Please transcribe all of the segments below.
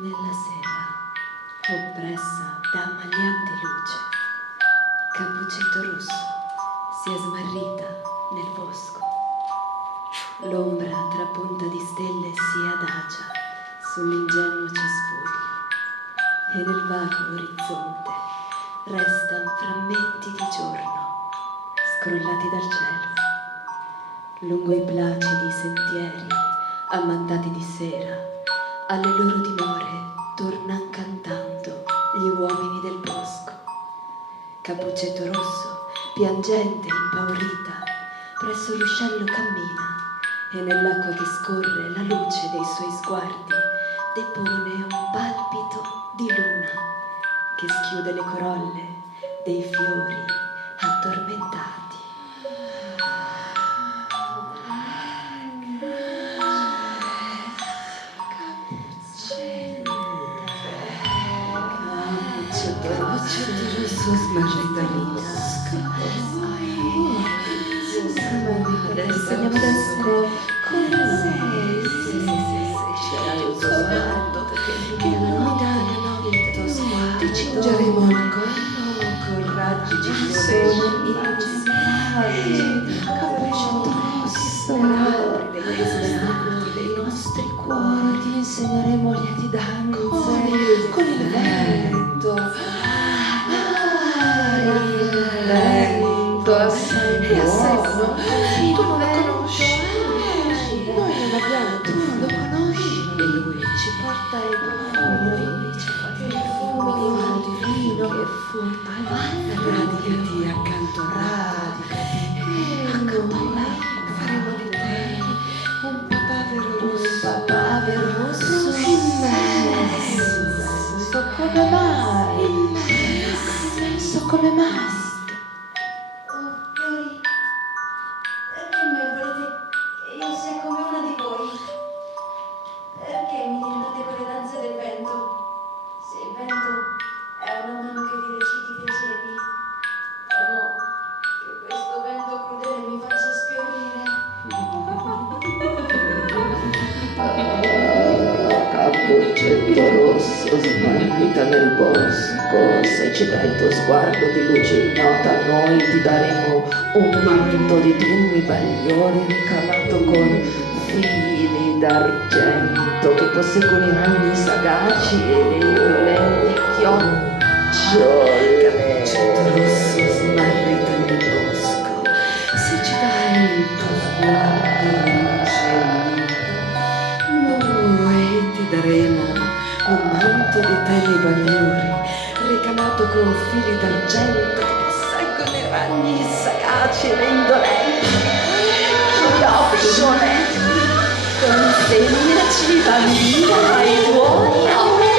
Nella sera, oppressa da ammaliante luce, Cappuccetto Rosso si è smarrita nel bosco. L'ombra trapunta di stelle si adagia sull'ingenuo cespuglio e nel vago orizzonte restan frammenti di giorno scrollati dal cielo. Lungo i placidi sentieri ammantati di sera, alle loro dimore tornan cantando gli uomini del bosco. Cappuccetto Rosso, piangente e impaurita, presso l'uscello cammina e nell'acqua che scorre la luce dei suoi sguardi depone un palpito di luna che schiude le corolle dei fiori addormentati. Cappuccetto Rosso smarrita nel bosco. Adesso andiamo adesso con me. C'era il tuo sguardo che non mi dà il tuo sguardo. Ti cingeremo al collo con raggi di sole immagini. Cappuccetto Rosso, dei nostri cuori ti insegneremo lieti danze con il vento. Il vento assai buono. Tu non lo conosci. Noi non abbiamo, tu non lo conosci. E lui ci porta i profumi, ci porta il profumo divino che furta. Radicati accanto a radicati. Accanto a me faremo di te un papavero rosso immenso. Come mai? Immenso come mai? Cappuccetto Rosso smarrita nel bosco, se ci dai il tuo sguardo di luce ignota, noi ti daremo un manto di tumi bagliori ricamato con fili d'argento che posseggono i ragni sagaci e le violenti chiocciole. Cappuccetto Rosso smarrita nel bosco, se ci dai il tuo sguardo di luce noi ti daremo un manto di teli bagliori ricamato con fili d'argento che posseggono i ragni sagaci e le indolenti chiocciole. Consegnaci bambina ai tuoi occhi,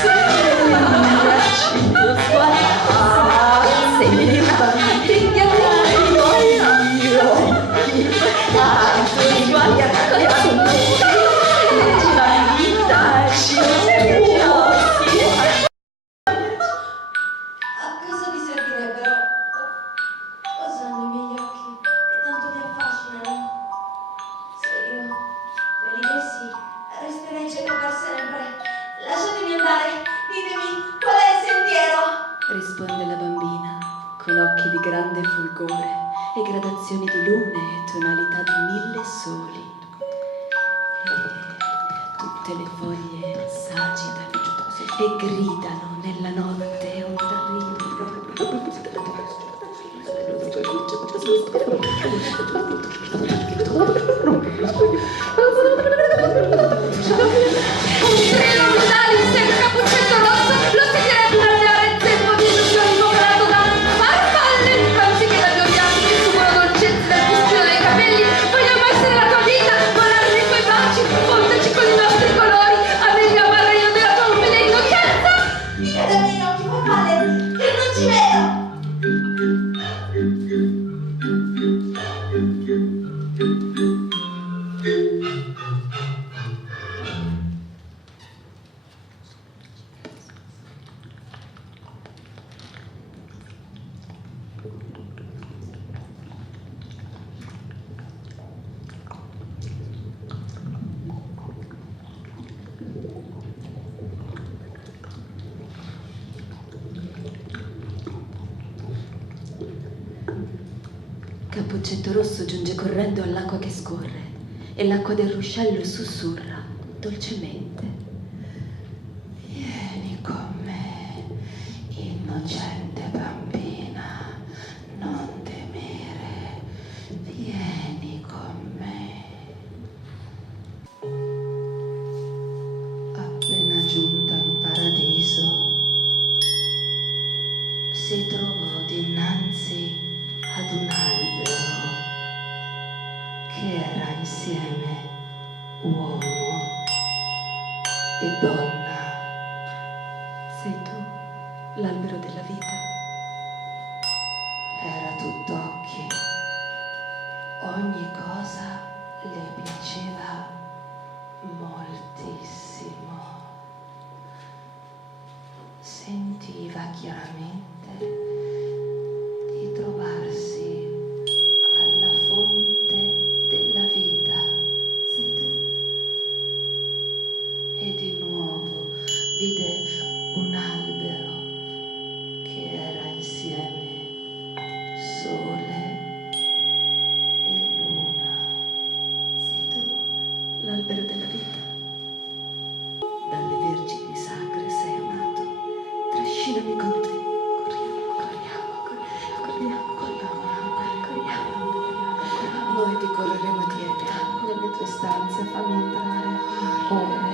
segnaci il tuo sguardo, segnaci ai tuoi occhi, ai tuoi sguardi accoglienti. A cosa vi servirebbero? Cosa hanno i miei occhi che tanto vi affascinano? Se io ve li dessi, resterei cieco per sempre. Lasciatemi andare, ditemi qual è il sentiero. Risponde la bambina con occhi di grande fulgore e gradazioni di lune e tonalità di 1000 soli. Tutte le foglie s'agitano e gridano nella notte un Mortali, se il Cappuccetto Rosso lo sentirebbe tagliare il tempo di illusioni popolato da farfalle anziché da gioielli che fumano dolcezze dal pistino dei capelli. Vogliamo essere la tua vita, volare nei tuoi baci, fonderci con i nostri colori, averli amarre io della tua umile innocenza. Dite dai miei occhi papale che non ci vedo. cappuccetto rosso giunge correndo all'acqua che scorre e l'acqua del ruscello sussurra dolcemente. Vieni con me, innocente bambina, non temere, vieni con me. Appena giunta in paradiso, si trovò dinanzi ad un albero che era insieme uomo e donna. Sei tu, l'albero della vita. Era tutt'occhi, ogni cosa le piaceva moltissimo. Sentiva chiaramente di trovarsi alla fonte della vita. Sei tu. E di nuovo vide un albero che era insieme sole e luna. Sei tu, l'albero della vita. Dalle vergini sacre sei amato, Trascinami con te. noi ti correremo dietro nelle tue stanze, fammi entrare ora.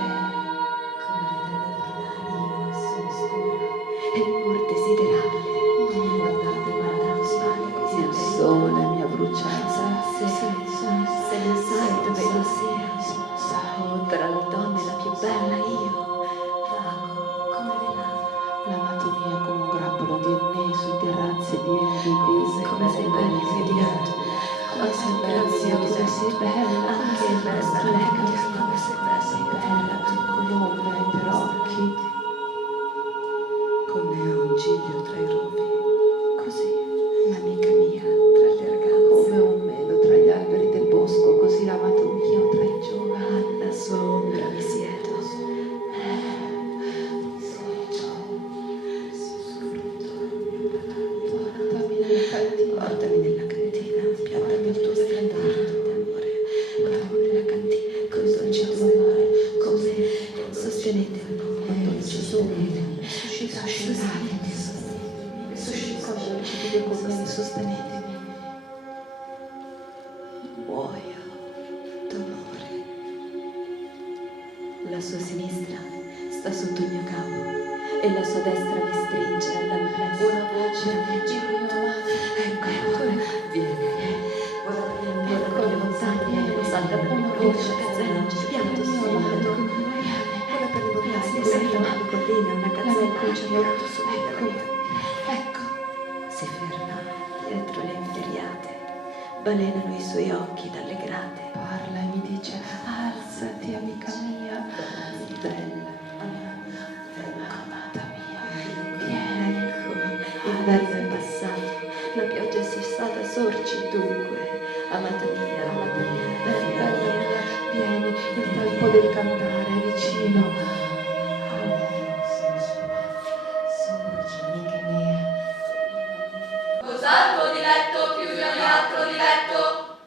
E pur desiderabile, non mi guardate, guarda lo spazio Il sole mi ha bruciata. se non sai dove io sia, oh, tra le donne la più bella io, vago come velato, L'anatomia è come un grappolo di Ennei sui terrazzi di Envidise. come sei bella immediato, come sei bella Graziosa, sei bella, anche il resto leggo, come sei bella, colomba e per occhi, come un giglio tra i rovi, così, un'amica mia tra le ragazze, come un melo tra gli alberi del bosco, così amato mio tra i giovani. alla sua ombra mi siedo. Portami nella cantina, Portami il tuo splendore d'amore, portami nella cantina con dolce amore, come sostenetemi, sostenetemi, sostenetemi. Muoio d'amore. La sua sinistra sta sotto il mio capo e la sua destra mi stringe all'amplesso. Una voce mi dice, ecco, vieni. Ecco le montagne, lo salta per una voce, gazzella, pianto sfumato. Ora per le montagne, sento una collina, una gazzella, Ecco, si ferma dietro le invidiate, balenano i suoi occhi dalle grate. parla e mi dice, alzati amica mia, bella, amata mia, vieni. Ecco, l'inverno è passato, la pioggia è cessata, sorgi dunque, amata mia, bella mia. Vieni, il tempo del cantare è vicino. Sorgi, amica mia. Cos'ha il tuo diletto più di ogni altro diletto?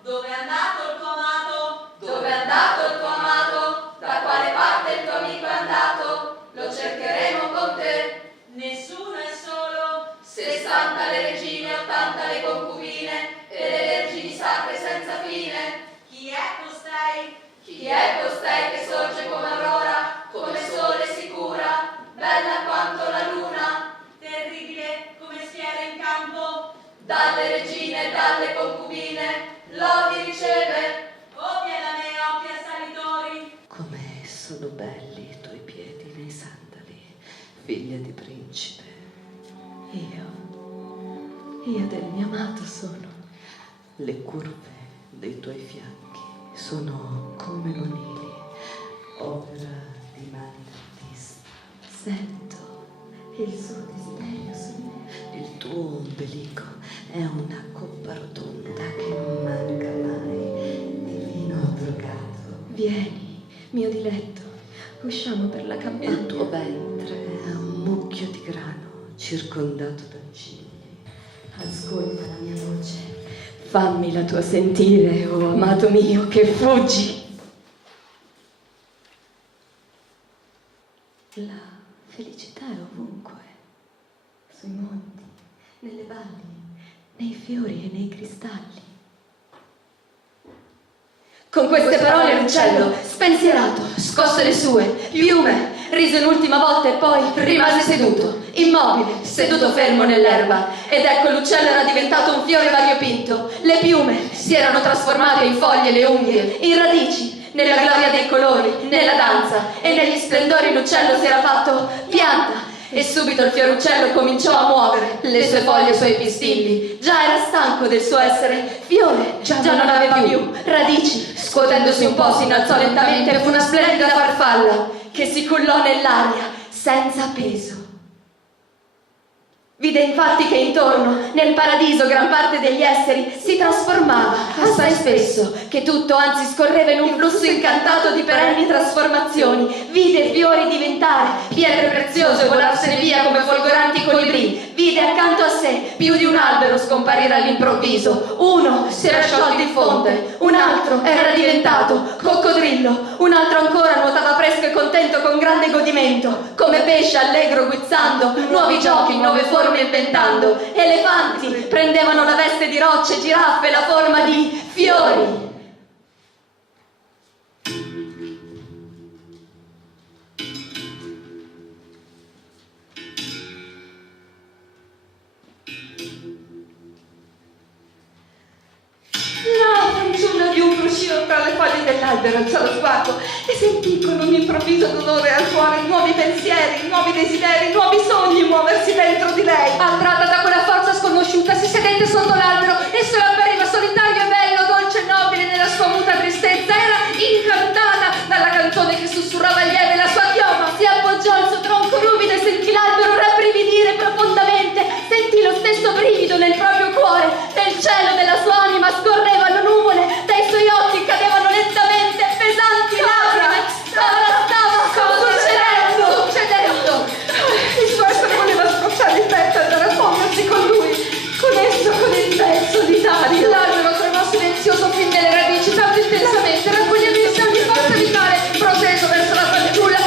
Dove è andato il tuo amato? Dove è andato il tuo amato? Da quale parte il tuo amico è andato? Lo cercheremo con te. Nessuno è solo. 60 le regine, 80 le concubine e le vergini sacre senza fine. Chi è costei? Chi è costei che sorge come aurora, come sole sicura, bella quanto la luna, terribile come schiera in campo? Dalle regine e dalle concubine lodi riceve, opie da me, opie assalitori. Come sono belli i tuoi piedi nei sandali, figlia di principe. Io del mio amato sono. Le curve dei tuoi fianchi sono come monili, opera di mani d'artista. Sento il suo desiderio su me. Il tuo ombelico è una coppa rotonda che non manca mai di vino drogato. Vieni, mio diletto, usciamo per la Il campagna. tuo ventre è un mucchio di grano circondato da cigli. Ascolta la mia voce, fammi la tua sentire, oh amato mio, che fuggi. La felicità è ovunque, sui monti, nelle valli, nei fiori e nei cristalli. Con queste parole l'uccello, spensierato, scosse le sue piume, rise un'ultima volta e poi rimase seduto, immobile, seduto fermo nell'erba. Ed ecco l'uccello era diventato un fiore variopinto. Le piume si erano trasformate in foglie, le unghie, in radici, nella gloria dei colori, nella danza e negli splendori l'uccello si era fatto pianta. E subito il fioruccello cominciò a muovere le sue foglie e i suoi pistilli. Già era stanco del suo essere fiore, già non aveva più radici. Scuotendosi un po' si innalzò lentamente e fu una splendida farfalla che si cullò nell'aria senza peso. Vide infatti che intorno, nel paradiso, gran parte degli esseri si trasformava assai spesso, che tutto anzi scorreva in un flusso incantato di perenni trasformazioni. Vide fiori diventare pietre preziose, volarsene via come folgoranti colibrì. Vide accanto a sé più di un albero scomparire all'improvviso. Uno si era sciolto in fonte, un altro era diventato coccodrillo, un altro ancora nuotava fresco e contento con grande godimento, come pesce allegro guizzando, nuovi giochi, nuove forme inventando. Elefanti prendevano la veste di rocce, giraffe la forma di fiori. La fanciulla di un fruscio tra le foglie dell'albero alzò lo sguardo e sentì con un improvviso dolore al cuore nuovi pensieri, nuovi desideri, nuovi sogni muoversi dentro di lei. Attratta da quella forza sconosciuta si sedette sotto l'albero e solo appariva solitario e bello, dolce e nobile nella sua muta tristezza. Era incantata dalla canzone che sussurrava lieve la sua chioma. Si appoggiò al suo tronco ruvido e sentì l'albero rabbrividire profondamente. Sentì lo stesso brivido nel proprio cuore. Nel cielo della sua anima scorrevano nuvole, dai suoi occhi cadevano lentamente pesanti lacrime. Stava succedendo. Il suo essere voleva scossare il petto e andare a fondersi con lui, con esso, con il pezzo di Dario. L'albero tremò silenzioso fin nelle radici, tanto intensamente raccoglieva in sé ogni forza vitale, proteso verso la fanciulla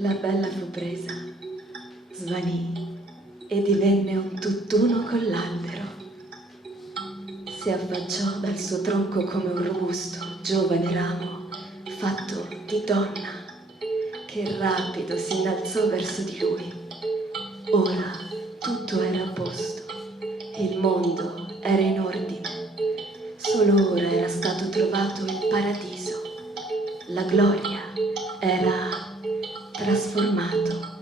La bella fu presa, svanì e divenne un tutt'uno con l'albero. Si affacciò dal suo tronco come un robusto, giovane ramo fatto di donna, che rapido si innalzò verso di lui. Ora tutto era a posto, il mondo era in ordine, solo ora era stato trovato il paradiso, la gloria era trasformato.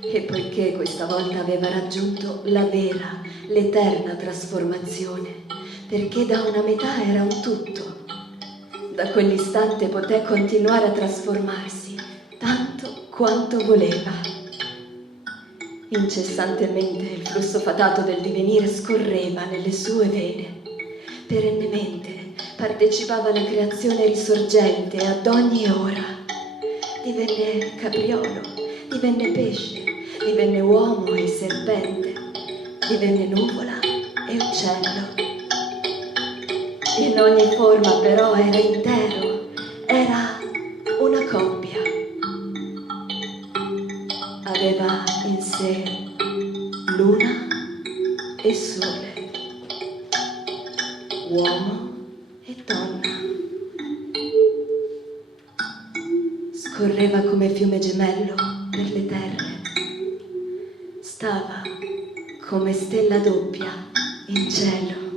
E poiché questa volta aveva raggiunto la vera, l'eterna trasformazione, perché da una metà era un tutto, da quell'istante poté continuare a trasformarsi tanto quanto voleva. Incessantemente il flusso fatato del divenire scorreva nelle sue vene, perennemente partecipava alla creazione risorgente ad ogni ora. Divenne capriolo, divenne pesce, divenne uomo e serpente, divenne nuvola e uccello. In ogni forma però era intero, era una coppia. Aveva in sé luna e sole, uomo e donna. Scorreva come fiume gemello per le terre, stava come stella doppia in cielo.